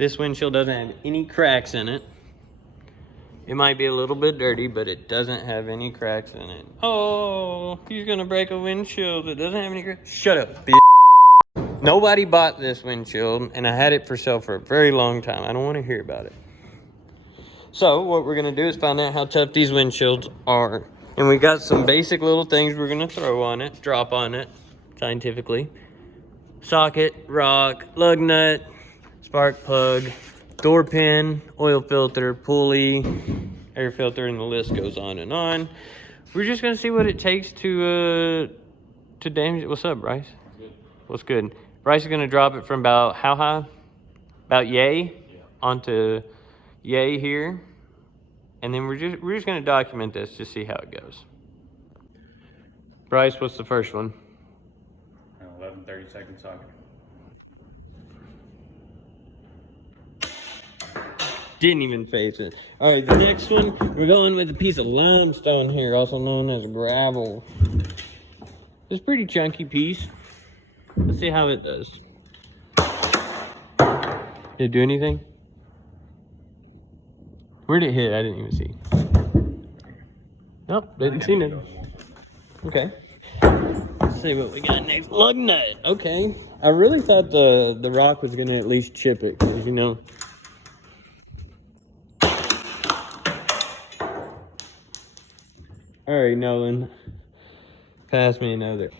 This windshield doesn't have any cracks in it. It might be a little bit dirty, but it doesn't have any cracks in it. Oh, he's gonna break a windshield. It doesn't have any cracks. Shut up, bitch. Nobody bought this windshield, and I had it for sale for a very long time. I don't want to hear about it. So what we're gonna do is find out how tough these windshields are. And we got some basic little things we're gonna throw on it, drop on it, scientifically. Socket, rock, lug nut, spark plug, door pin, oil filter, pulley, air filter, and the list goes on and on. We're just gonna see what it takes to damage it. What's up, Bryce? Good. What's good? Bryce is gonna drop it from about how high? About yay onto yay here, and then we're just gonna document this to see how it goes. Bryce, what's the first one? 11 30-second socket. Didn't even face it. All right, the next one, we're going with a piece of limestone here, also known as gravel. It's a pretty chunky piece. Let's see how it does. Did it do anything? Where'd it hit? I didn't even see. Nope, didn't see it. Okay. Let's see what we got next. Lug nut. Okay. I really thought the rock was gonna at least chip it, because you know. All right, Nolan. Pass me another.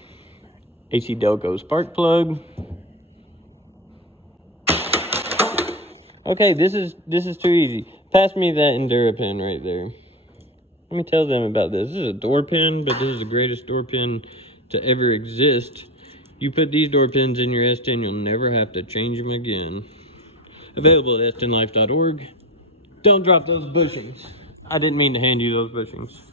AC Delco spark plug. Okay, this is too easy. Pass me that Endura pin right there. Let me tell them about this. This is a door pin, but this is the greatest door pin to ever exist. You put these door pins in your S10, you'll never have to change them again. Available at s10life.org. Don't drop those bushings. I didn't mean to hand you those bushings.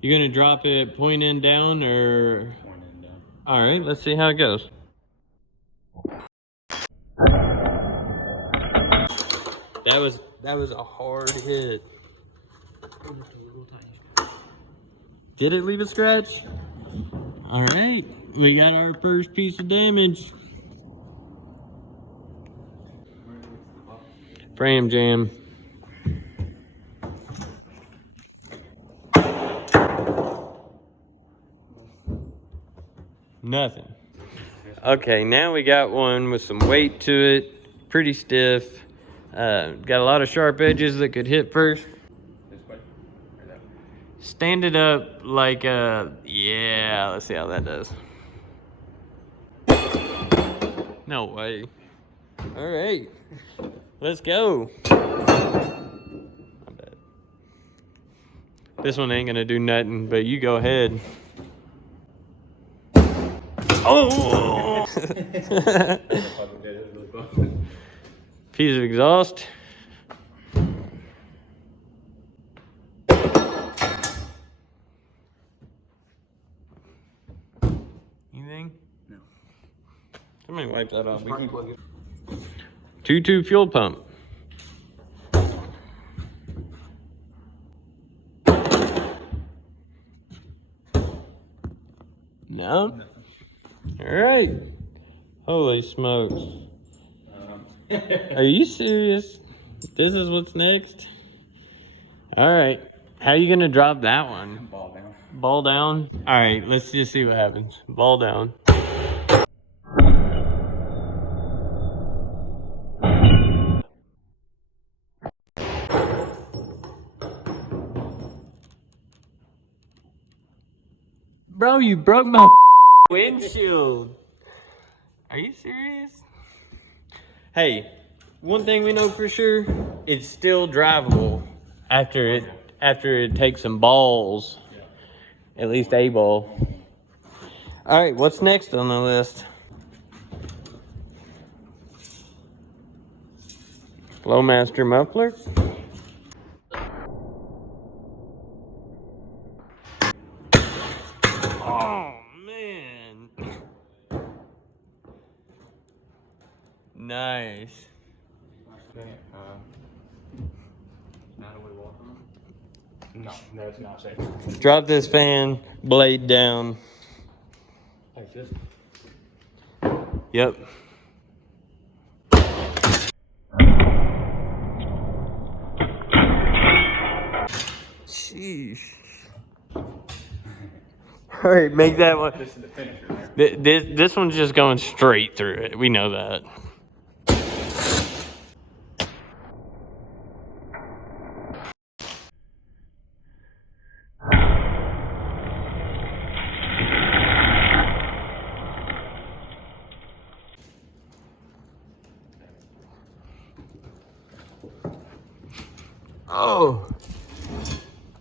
You gonna drop it point end down or? Point end down. All right, let's see how it goes. That was a hard hit. Did it leave a scratch? All right, we got our first piece of damage. Frame jam. Nothing. Okay, now we got one with some weight to it, pretty stiff. Got a lot of sharp edges that could hit first. This way? Or that way? Stand it up like yeah, let's see how that does. No way. All right, let's go. My bad. This one ain't gonna do nothing, but you go ahead. Oh! Piece of exhaust. Anything? No. Somebody wipe that off. 2-2 fuel pump. No? All right. Holy smokes. Are you serious? This is what's next? All right. How are you going to drop that one? Ball down. Ball down? All right. Let's just see what happens. Ball down. Bro, you broke my windshield. Are you serious? Hey, one thing we know for sure, it's still drivable after it takes some balls. At least a ball. All right, what's next on the list? Flowmaster muffler. Oh man. Nice. No, it's not safe. Drop this fan blade down. Like this? Yep. Sheesh. All right, make that one. This is the finisher. This one's just going straight through it. We know that. Oh.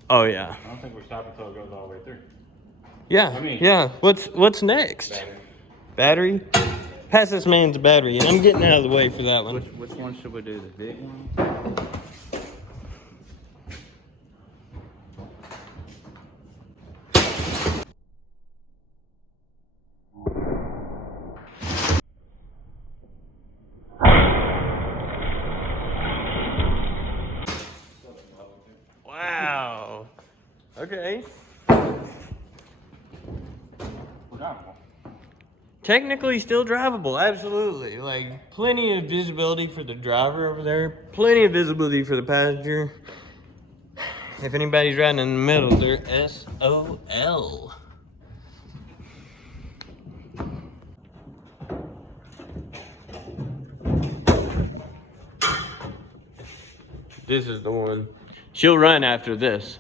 Oh yeah. I don't think we're stopping until it goes all the way through. Yeah. Yeah. What's next? Battery. Battery? Pass this man's battery, and I'm getting out of the way for that one. Which one should we do? The big one? Wow. Okay. We're drivable. Technically still drivable, absolutely. Like, plenty of visibility for the driver over there. Plenty of visibility for the passenger. If anybody's riding in the middle, they're SOL. This is the one. She'll run after this.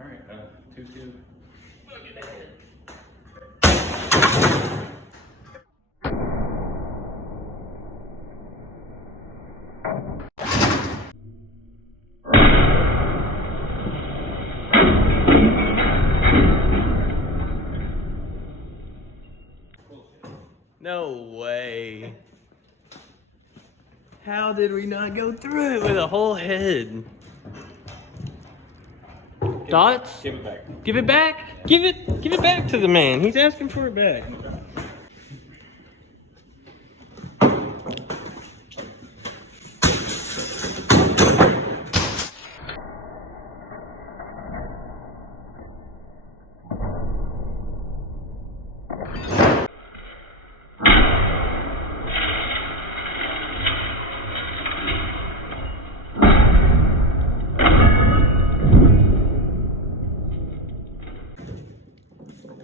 Alright, 2-2. No way. How did we not go through it with a whole head? Thoughts? Give it back. Give it back? Give it back to the man. He's asking for it back.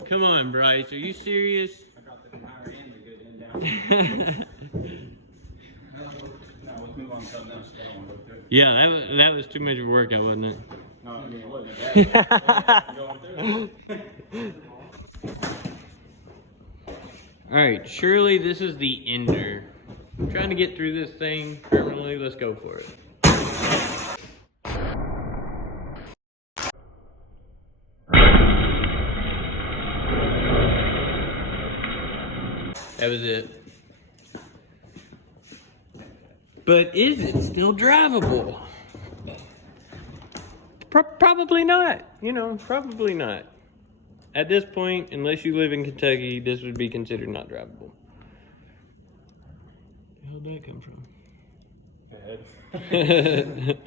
Come on, Bryce. Are you serious? I got the higher end to get in down. No, let's move on to something else. I don't want to go through it. Yeah, that was too much of a workout, wasn't it? No, I mean, it wasn't bad. Going through it. All right, surely this is the ender. I'm trying to get through this thing permanently. Let's go for it. That was it. But is it still drivable? Probably not. You know, probably not. At this point, unless you live in Kentucky, this would be considered not drivable. Where the hell did that come from? Head.